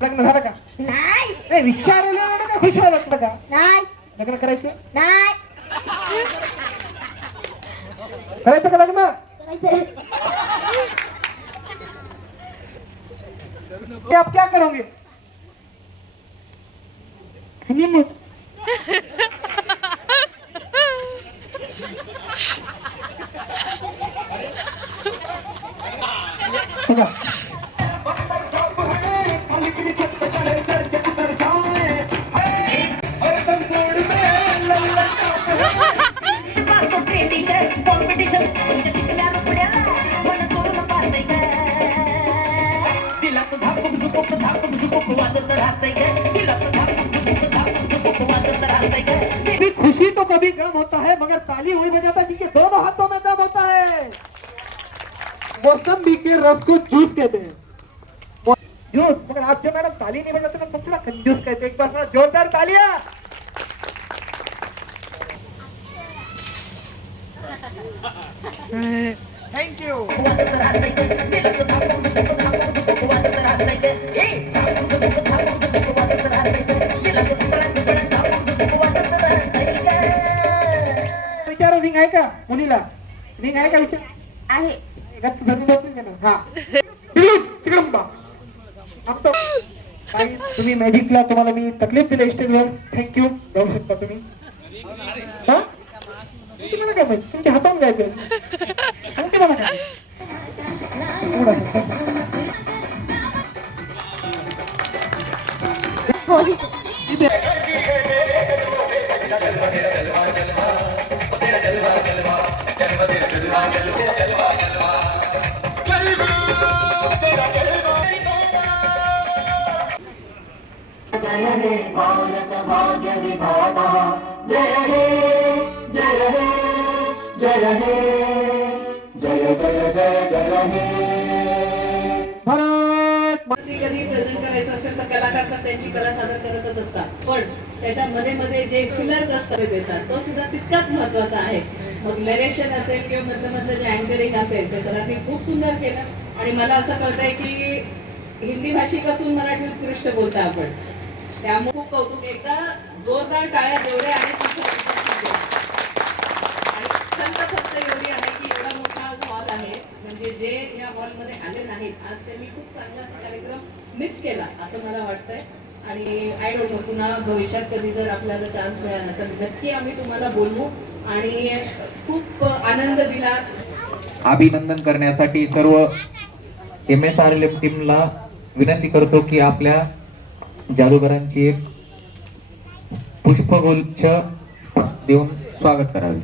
लग्न झालं का? नाही विचारलं का खुश व्हायला लागतं का? नाही लग्न करायचं नाही करायचं का लग्न? आप क्या करोगे? हनीमून खुशी तो कभी गम होता है मगर ताली वही बजाता है जिनके दोनों हाथों में दम होता है। मौसम्बी के रस को जूस कहते हैं, जूस। मगर आप जो मैडम ताली नहीं बजाते ना सब थोड़ा कंजूस कहते हैं। एक बार थोड़ा जोरदार तालियां। Thank you. विचार रिंग आहे का मुलीला? रिंग आहे का विचार? आहे गच्च धरून बसली का ना? हा तिकडे आमचं काही तुम्ही मॅजिकला तुम्हाला मी तकलीफ दिली स्टेजवर, थँक्यू। जाऊ शकता तुम्ही। हा तुम्हाला काय माहिती तुमच्या हातावर काय ते सांगते मला काय जय हे भारत भाग्य विधाता, जय हे जय हे जय हे जय जय जय जय हे। भारत कधी प्रेझेंट करायचं असेल तर कलाकार तर त्यांची कला सादर करतच असतात, पण त्याच्या मध्ये जे फिलर्स असतात ते देतात, तो सुद्धा तितकाच महत्वाचा आहे। मग नरेशन असेल किंवा मधलं जे अँकरिंग असेल ते सगळ्यांनी खूप सुंदर केलं आणि मला असं कळतंय की हिंदी भाषिक असून मराठी उत्कृष्ट बोलता आपण, त्यामुळे खूप कौतुक। एकदा जोरदार टाळ्या जेवढे आहेत आणि संत एवढी आहे की एवढा मोठा हॉल आहे, म्हणजे जे या हॉलमध्ये आले नाहीत आज त्यांनी खूप चांगला असा कार्यक्रम मिस केला असं मला वाटतंय। आणि आय डोंट नो पुन्हा भविष्यात कधी जर आपल्याला चान्स मिळाला तर नक्की आम्ही तुम्हाला बोलवू आणि खूप आनंद दिला। अभिनंदन करण्यासाठी सर्व MSRLM टीमला विनंती करतो की आपल्या जादूगरांची एक पुष्पगुच्छ देऊन स्वागत करावे।